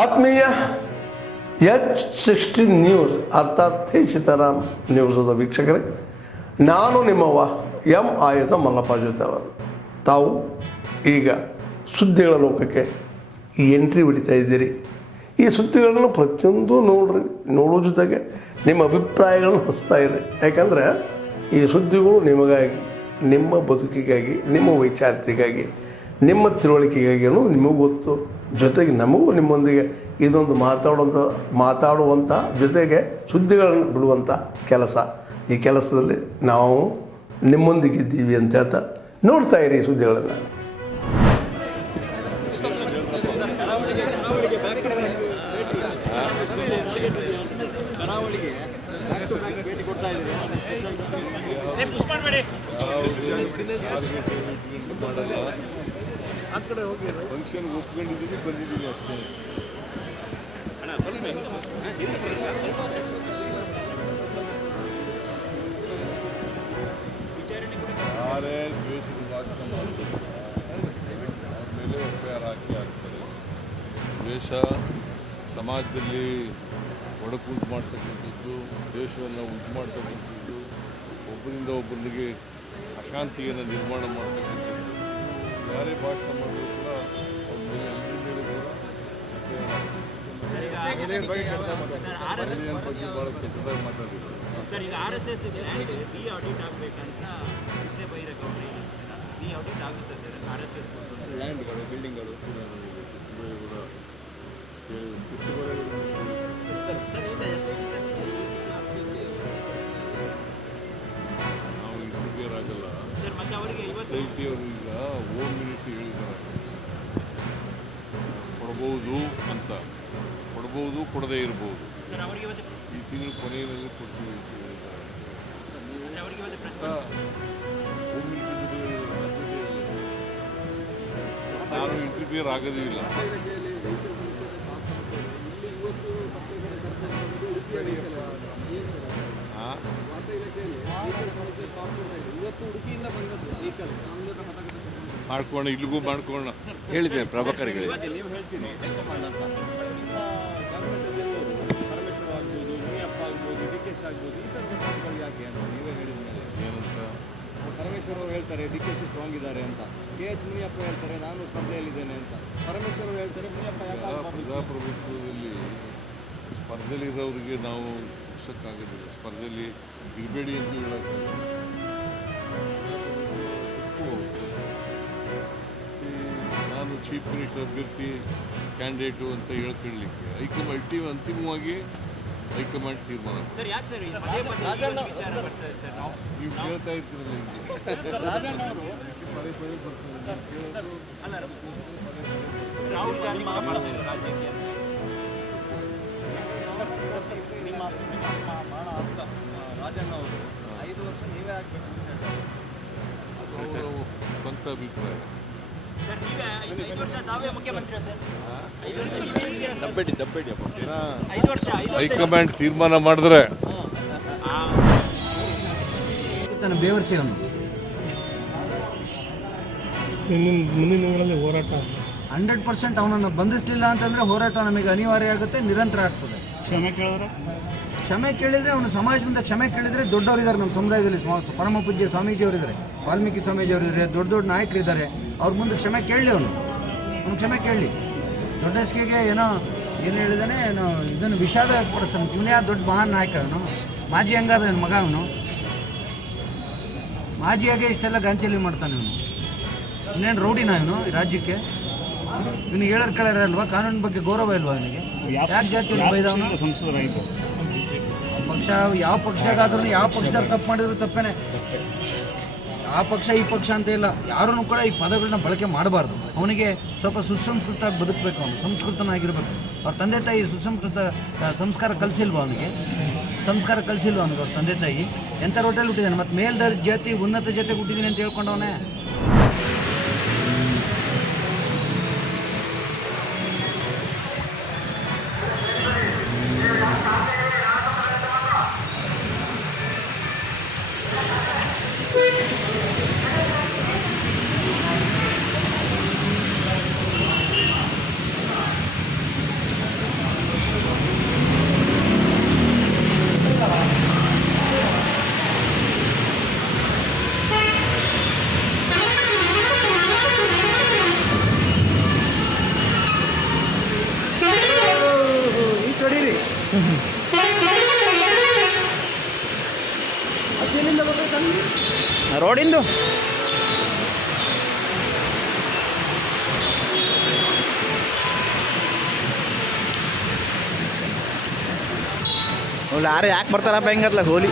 ಆತ್ಮೀಯ H16 news ಅರ್ಥಾತ್ ಸೀತಾರಾಮ್ ನ್ಯೂಸದ ವೀಕ್ಷಕರೇ, ನಾನು ನಿಮ್ಮವ ಎಂ ಆಯುಧ ಮಲ್ಲಪ್ಪ ಜೊತೆ ಅವರು. ತಾವು ಈಗ ಸುದ್ದಿಗಳ ಲೋಕಕ್ಕೆ ಎಂಟ್ರಿ ಹೊಡಿತಾ ಇದ್ದೀರಿ. ಈ ಸುದ್ದಿಗಳನ್ನು ಪ್ರತಿಯೊಂದು ನೋಡೋ ಜೊತೆಗೆ ನಿಮ್ಮ ಅಭಿಪ್ರಾಯಗಳನ್ನು ಹಚ್ತಾ ಇರಿ. ಯಾಕಂದರೆ ಈ ಸುದ್ದಿಗಳು ನಿಮಗಾಗಿ, ನಿಮ್ಮ ಬದುಕಿಗಾಗಿ, ನಿಮ್ಮ ವೈಚಾರಿಕೆಗಾಗಿ, ನಿಮ್ಮ ತಿಳುವಳಿಕೆಗಾಗಿಯೂ ನಿಮಗೂ ಗೊತ್ತು. ಜೊತೆಗೆ ನಮಗೂ ನಿಮ್ಮೊಂದಿಗೆ ಇದೊಂದು ಮಾತಾಡುವಂಥ ಜೊತೆಗೆ ಸುದ್ದಿಗಳನ್ನು ಬಿಡುವಂಥ ಕೆಲಸ. ಈ ಕೆಲಸದಲ್ಲಿ ನಾವು ನಿಮ್ಮೊಂದಿಗಿದ್ದೀವಿ ಅಂತ ಹೇಳ್ತಾ ನೋಡ್ತಾ ಇರಿ ಈ ಸುದ್ದಿಗಳನ್ನು. ಫಂಕ್ಷನ್ ಒಪ್ಕೊಂಡಿದ್ದೀವಿ, ಬಂದಿದ್ದೀವಿ ಅಷ್ಟೇ. ಯಾರೇ ದ್ವೇಷದ ಭಾಷಣ ಮಾಡ್ತಾರೆ ಅವ್ರ ಮೇಲೆ FIR ಆಗ್ತಾರೆ. ದ್ವೇಷ ಸಮಾಜದಲ್ಲಿ ಒಡಕುಂಟು ಮಾಡ್ತಕ್ಕಂಥದ್ದು, ದೇಶವನ್ನು ಉಂಟು ಮಾಡ್ತಕ್ಕಂಥದ್ದು, ಒಬ್ಬರಿಂದ ಒಬ್ಬರಿಗೆ ಅಶಾಂತಿಯನ್ನು ನಿರ್ಮಾಣ ಮಾಡ್ತಕ್ಕಂಥದ್ದು. ಯಾರೇ ಭಾಷಣ ಮಾಡಿದ್ರು ಕೂಡ ಅವ್ರ ಮೇಲೆ ಎಲ್ಲರ ಮೇಲೆ ಕೂಡ ಬಗ್ಗೆ ಭಾಳ ಕೆಟ್ಟದಾಗಿ ಮಾತಾಡಿದ್ರು. ಸರ್, ಈಗ RSS ಡಿ ಆಡಿಟ್ ಆಗಬೇಕಂತ ಬಹಿರಂಗ ಡಿ ಆಡಿಟ್ ಆಗುತ್ತೆ ಸರ್. RSS ಲ್ಯಾಂಡ್ಗಳು, ಬಿಲ್ಡಿಂಗ್ಗಳು ಕೂಡ ನಾವು ಇಂಟರ್ಫಿಯರ್ ಆಗಲ್ಲ. ಸೊಸೈಟಿ ಅವರು ಈಗ ಹೋಮ್ ಮಿನಿಸ್ಟ್ರಿ ಹೇಳಿದ್ದಾರೆ ಕೊಡ್ಬೋದು ಅಂತ. ಕೊಡ್ಬೋದು, ಕೊಡದೇ ಇರ್ಬೋದು. ಈ ತಿಂಗಳು ಕೊನೆಯಲ್ಲಿ ಕೊಡ್ತೀವಿ ಅಂತ ಹೇಳಿದ್ದಾರೆ. ಹೋಮ್ ಮಿನಿಸ್ಟ್ರಿ ನಾನು ಇಂಟರ್ಫಿಯರ್ ಆಗೋದೇ ಇಲ್ಲ. ಮಾಡ್ಕೋಣ, ಇಲ್ಲಿಗೂ ಮಾಡ್ಕೋಣ ಹೇಳಿದ್ದೇನೆ ಪ್ರಭಾಕರ್ ಹೇಳಿ. ನೀವು ಹೇಳ್ತೀನಿ ಪರಮೇಶ್ವರ ಆಗ್ಬೋದು, ಮುನಿಯಪ್ಪ ಆಗ್ಬೋದು, DKಶಿ ಆಗ್ಬೋದು, ಈ ಥರದ ಮಾತುಗಳು ಯಾಕೆ ಅಂತ ನೀವೇ ಹೇಳಿದ ಮೇಲೆ ಏನಂತ ಪರಮೇಶ್ವರ್ ಅವರು ಹೇಳ್ತಾರೆ DKಶಿ ಸ್ಟ್ರಾಂಗ್ ಇದ್ದಾರೆ ಅಂತ, KH ಮುನಿಯಪ್ಪ ಹೇಳ್ತಾರೆ ನಾನು ಸ್ಪರ್ಧೆಯಲ್ಲಿದ್ದೇನೆ ಅಂತ. ಪರಮೇಶ್ವರ್ ಅವರು ಹೇಳ್ತಾರೆ ಮುನಿಯಪ್ಪ ಪ್ರಜಾಪ್ರಭುತ್ವದಲ್ಲಿ ಸ್ಪರ್ಧೆಯಲ್ಲಿರೋರಿಗೆ ನಾವು ಉಳಿಸೋಕ್ಕಾಗೋದಿಲ್ಲ. ಸ್ಪರ್ಧೆಯಲ್ಲಿ ಇರಬೇಡಿ ಅಂತ ಹೇಳೋಕ್ಕೆ ನಾನು ಚೀಫ್ ಮಿನಿಸ್ಟರ್ ಅಭ್ಯರ್ಥಿ ಕ್ಯಾಂಡಿಡೇಟು ಅಂತ ಹೇಳ್ಕೊಳ್ಳಿಕ್ಕೆ ಅಂತಿಮವಾಗಿ ಹೈಕಮಾಂಡ್ ತೀರ್ಮಾನ. ನೀವು ಕೇಳ್ತಾ ಇರ್ತೀರಲ್ಲ ರಾಜಣ್ಣ ಅವರು 5 ವರ್ಷ ನೀವೇ ಆಗಬೇಕು ಅಂತ ಹೇಳ್ತಾರೆ. ಅದು ಸ್ವಂತ ಅಭಿಪ್ರಾಯ. ಹೈಕಮಾಂಡ್ ತೀರ್ಮಾನ ಮಾಡಿದ್ರೆ ಬೇವರ್ಸಿ ಅವನು ಮುಂದಿನ ದಿನಗಳಲ್ಲಿ ಹೋರಾಟ 100% ಅವನನ್ನು ಬಂಧಿಸಲಿಲ್ಲ ಅಂತಂದರೆ ಹೋರಾಟ ನಮಗೆ ಅನಿವಾರ್ಯ ಆಗುತ್ತೆ, ನಿರಂತರ ಆಗ್ತದೆ. ಕ್ಷಮೆ ಕೇಳಿದರೆ ಅವನು ಸಮಾಜದಿಂದ ಕ್ಷಮೆ ಕೇಳಿದರೆ ದೊಡ್ಡವರಿದ್ದಾರೆ ನಮ್ಮ ಸಮುದಾಯದಲ್ಲಿ. ಪರಮ ಪೂಜ್ಯ ಸ್ವಾಮೀಜಿಯವರಿದ್ದಾರೆ, ವಾಲ್ಮೀಕಿ ಸ್ವಾಮೀಜಿಯವರಿದ್ದಾರೆ, ದೊಡ್ಡ ದೊಡ್ಡ ನಾಯಕರಿದ್ದಾರೆ. ಅವ್ರ ಮುಂದೆ ಕ್ಷಮೆ ಕೇಳಲಿ, ಅವನು ಕ್ಷಮೆ ಕೇಳಲಿ. ದೊಡ್ಡಸ್ಕಿಗೆ ಏನು ಹೇಳಿದಾನೆ, ಇದನ್ನು ವಿಷಾದ ವ್ಯಕ್ತಪಡಿಸ್ತಾನೆ. ಇವನೇ ದೊಡ್ಡ ಮಹಾನ್ ನಾಯಕ. ಅವನು ಮಾಜಿ ಹಂಗಾದ ನನ್ನ ಮಗ. ಅವನು ಮಾಜಿಯಾಗೆ ಇಷ್ಟೆಲ್ಲ ಗಾಂಚಲಿ ಮಾಡ್ತಾನೆ. ಇವನು ಇನ್ನೇನು ರೌಡಿನ ಇವನು ಈ ರಾಜ್ಯಕ್ಕೆ? ಇವನು ಹೇಳೋರು ಕೇಳೋರ ಅಲ್ವಾ? ಕಾನೂನು ಬಗ್ಗೆ ಗೌರವ ಇಲ್ವಾ ಇವನಿಗೆ? ಯಾಕೆ ಜಾತಿ ಬೈದವನು? ಪಕ್ಷ ಯಾವ ಪಕ್ಷದಾಗಾದ್ರೂ, ಯಾವ ಪಕ್ಷದಲ್ಲಿ ತಪ್ಪು ಮಾಡಿದ್ರು ತಪ್ಪೇನೆ. ಆ ಪಕ್ಷ ಈ ಪಕ್ಷ ಅಂತ ಇಲ್ಲ, ಯಾರೂ ಕೂಡ ಈ ಪದಗಳನ್ನ ಬಳಕೆ ಮಾಡಬಾರ್ದು. ಅವನಿಗೆ ಸ್ವಲ್ಪ ಸುಸಂಸ್ಕೃತವಾಗಿ ಬದುಕಬೇಕು, ಅವನು ಸಂಸ್ಕೃತನಾಗಿರ್ಬೇಕು. ಅವ್ರ ತಂದೆ ತಾಯಿ ಸಂಸ್ಕಾರ ಕಲಿಸಿಲ್ವ ಅವನಿಗೆ? ಸಂಸ್ಕಾರ ಕಲಿಸಿಲ್ವ ಅವನಿಗೆ ಅವ್ರ ತಂದೆ ತಾಯಿ? ಎಂಥ ರೋಟಲ್ಲಿ ಹುಟ್ಟಿದ್ದಾನೆ, ಮತ್ತು ಮೇಲ್ದರ್ಜೆ ಜಾತಿ ಉನ್ನತ ಜಾತಿಗೆ ಹುಟ್ಟಿದ್ದೀನಿ ಅಂತ ಹೇಳ್ಕೊಂಡವನೇ. ರೋಡಿಂದು ಲಾರಿ ಯಾಕೆ ಬರ್ತಾರಪ್ಪ ಹೆಂಗತ್ಲ ಹೋಲಿ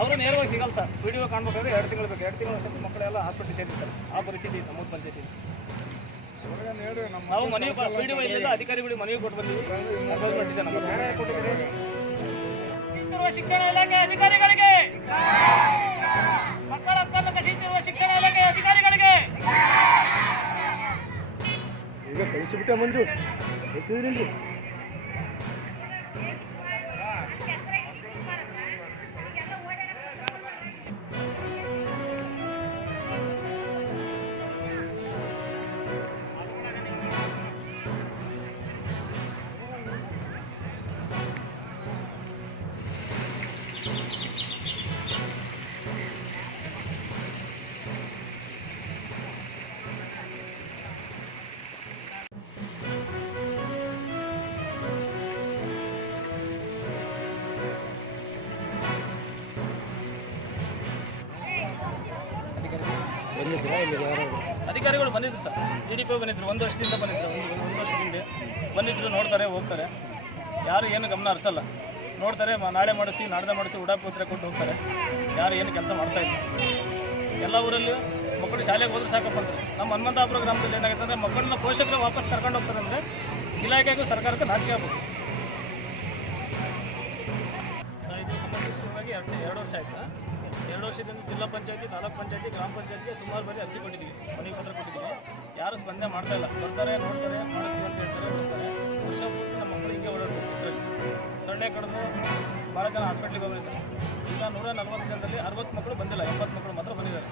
ಅವರು ನೇರವಾಗಿ ಸಿಗಲ್ಲ ಸರ್. ವಿಡಿಯೋ ಕಾಣ್ಬೇಕಾದ್ರೆ 2 ತಿಂಗಳು ಬೇಕು. 2 ತಿಂಗಳು ಅಷ್ಟೊಂದು ಮಕ್ಕಳೆಲ್ಲ ಹಾಸ್ಪಿಟಲ್ ಸೇರಿರ್ತಾರೆ. ಆ ಪರಿಸ್ಥಿತಿ ನಮ್ಮ ಪಂಚಾಯತಿ. ನಾವು ಮನವಿ ವಿಡಿಯೋ ಇಲ್ಲಿಂದ ಅಧಿಕಾರಿಗಳಿಗೆ ಮನವಿ ಕೊಟ್ಟು ಬಂದಿವಿ. ಶಿಕ್ಷಣ ಇಲಾಖೆ ಅಧಿಕಾರಿಗಳಿಗೆ, ಮಕ್ಕಳ ಹಕ್ಕನ್ನು ಕಸಿಯುತ್ತಿರುವ ಶಿಕ್ಷಣ ಇಲಾಖೆ ಅಧಿಕಾರಿಗಳಿಗೆ ಈಗ ಕಳಿಸಿಬಿಟ್ಟೆ ಮಂಜು ಕಳಿಸಿದ್ರಿ. ಅಧಿಕಾರಿಗಳು ಬಂದಿದ್ರು ಸರ್. DDP ಬಂದಿದ್ರು. 1 ವರ್ಷದಿಂದ ಬಂದಿದ್ರು. ಒಂದು ವರ್ಷದಿಂದ ಬಂದಿದ್ರು. ನೋಡ್ತಾರೆ, ಹೋಗ್ತಾರೆ. ಯಾರು ಏನು ಗಮನ ಹರಿಸಲ್ಲ. ನೋಡ್ತಾರೆ, ನಾಳೆ ಮಾಡಿಸ್ತೀವಿ, ನಾಡ್ದೆ ಮಾಡಿಸಿ ಉಡಾಪಿ ಉತ್ತರ ಕೊಟ್ಟು ಹೋಗ್ತಾರೆ. ಯಾರು ಏನು ಕೆಲಸ ಮಾಡ್ತಾ ಇಲ್ಲ. ಎಲ್ಲ ಊರಲ್ಲಿ ಮಕ್ಕಳು ಶಾಲೆಗೆ ಹೋದ್ರೆ ಸಾಕಪ್ಪ ಅಂತಾರೆ. ನಮ್ಮ ಹನುಮಂತಾಪುರ ಗ್ರಾಮದಲ್ಲಿ ಏನಾಗುತ್ತೆ ಅಂದರೆ ಮಕ್ಕಳನ್ನ ಪೋಷಕರು ವಾಪಸ್ ಕರ್ಕೊಂಡು ಹೋಗ್ತಾರೆ ಅಂದರೆ ಇಲಾಖೆಗೂ ಸರ್ಕಾರಕ್ಕೆ ನಾಚಿಕೆ ಆಗ್ಬೋದು. ಇದು ಸಮಸ್ಯೆ ಶುರುವಾಗಿ 2 ವರ್ಷ ಆಯ್ತಾ. 2 ವರ್ಷದಿಂದ ಜಿಲ್ಲಾ ಪಂಚಾಯತಿ, ತಾಲೂಕು ಪಂಚಾಯತಿ, ಗ್ರಾಮ ಪಂಚಾಯತಿಗೆ ಸುಮಾರು ಬಾರಿ ಅರ್ಜಿ ಕೊಟ್ಟಿದ್ದೀವಿ, ಮನವಿ ಪತ್ರ ಕೊಟ್ಟಿದ್ದೀವಿ. ಯಾರು ಸ್ಪಂದನೆ ಮಾಡ್ತಾ ಇಲ್ಲ. ಬರ್ತಾರೆ, ನೋಡ್ತಾರೆ, ಮಾಡಿಸ್ತೀವಿ ಅಂತ ಹೇಳ್ತಾರೆ, ಹೋಗ್ತಾರೆ. ವರ್ಷ ಪೂರ್ತಿ ನಮ್ಮ ಮಕ್ಕಳು ಹಿಂಗೆ ಓಡಾಡ್ಬೇಕು. ಸೊಳ್ಳೆ ಕಡಿದು ಭಾಳ ಜನ ಹಾಸ್ಪಿಟ್ಲಿಗೆ ಹೋಗಿರ್ತಾರೆ. ಈಗ 140 ಜನದಲ್ಲಿ 60 ಮಕ್ಕಳು ಬಂದಿಲ್ಲ, 80 ಮಕ್ಕಳು ಮಾತ್ರ ಬಂದಿದ್ದಾರೆ.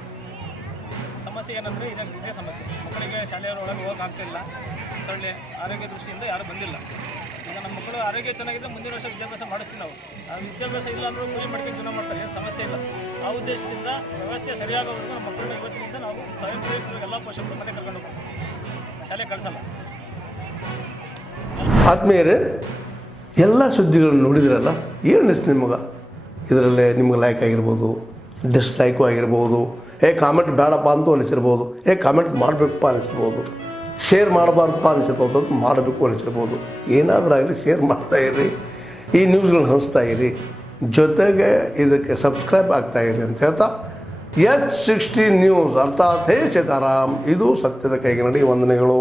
ಸಮಸ್ಯೆ ಏನಂದರೆ ಇದೇ ಸಮಸ್ಯೆ. ಮಕ್ಕಳಿಗೆ ಶಾಲೆಯವ್ರ ಒಳಗೆ ಹೋಗೋಕ್ಕಾಗ್ತಿಲ್ಲ. ಸೊಳ್ಳೆ ಆರೋಗ್ಯ ದೃಷ್ಟಿಯಿಂದ ಯಾರೂ ಬಂದಿಲ್ಲ. ಈಗ ನಮ್ಮ ಮಕ್ಕಳು ಆರೋಗ್ಯ ಚೆನ್ನಾಗಿದ್ದರೆ ಮುಂದಿನ ವರ್ಷ ವಿದ್ಯಾಭ್ಯಾಸ ಮಾಡಿಸ್ತೀವಿ ನಾವು. ವಿದ್ಯಾಭ್ಯಾಸ ಇಲ್ಲ ಅಂದರೂ ಕೂಲಿ ಮಾಡ್ಕೊಂಡು ಜೀವನ ಮಾಡ್ತಾರೆ, ಏನು ಸಮಸ್ಯೆ ಇಲ್ಲ. ಆ ಉದ್ದೇಶದಿಂದ ವ್ಯವಸ್ಥೆ ಸರಿಯಾಗೋವರೆಗೂ ನಮ್ಮ ಮಕ್ಕಳನ್ನ ಇವತ್ತಿನಿಂದ ನಾವು ಸ್ವಯಂ ಪ್ರೇರಿತರಿಗೆ ಎಲ್ಲ ಪೋಷಕರು ಮನೆ ಕರ್ಕೊಂಡು ಹೋಗ್ತೀವಿ, ಶಾಲೆ ಕಳಿಸಲ್ಲ. ಆತ್ಮೀಯರೇ, ಎಲ್ಲ ಸುದ್ದಿಗಳನ್ನು ನೋಡಿದ್ರಲ್ಲ, ಏನು ಅನಿಸ್ತು ನಿಮಗೆ? ಇದರಲ್ಲೇ ನಿಮ್ಗೆ ಲೈಕ್ ಆಗಿರ್ಬೋದು, ಡಿಸ್ಲೈಕು ಆಗಿರ್ಬೋದು, ಕಾಮೆಂಟ್ ಬೇಡಪ್ಪ ಅಂತೂ ಅನಿಸಿರ್ಬೋದು, ಕಾಮೆಂಟ್ ಮಾಡಬೇಕಪ್ಪ ಅನಿಸಿರ್ಬೋದು, ಶೇರ್ ಮಾಡಬಾರ್ದಪ್ಪ ಅನಿಸಿರ್ಬೋದು, ಅದು ಮಾಡಬೇಕು ಅನಿಸಿರ್ಬೋದು. ಏನಾದರೂ ಆಗಲಿ ಶೇರ್ ಮಾಡ್ತಾಯಿರಿ, ಈ ನ್ಯೂಸ್ಗಳನ್ನ ಹಂಚ್ತಾ ಇರಿ, ಜೊತೆಗೆ ಇದಕ್ಕೆ ಸಬ್ಸ್ಕ್ರೈಬ್ ಆಗ್ತಾಯಿರಿ ಅಂತ ಹೇಳ್ತಾ H16 ನ್ಯೂಸ್ ಅರ್ಥಾತ್ ಹೇ ಸೀತಾರಾಮ್, ಇದು ಸತ್ಯದ ಕೈಗೆ ನಡಿ. ವಂದನೆಗಳು.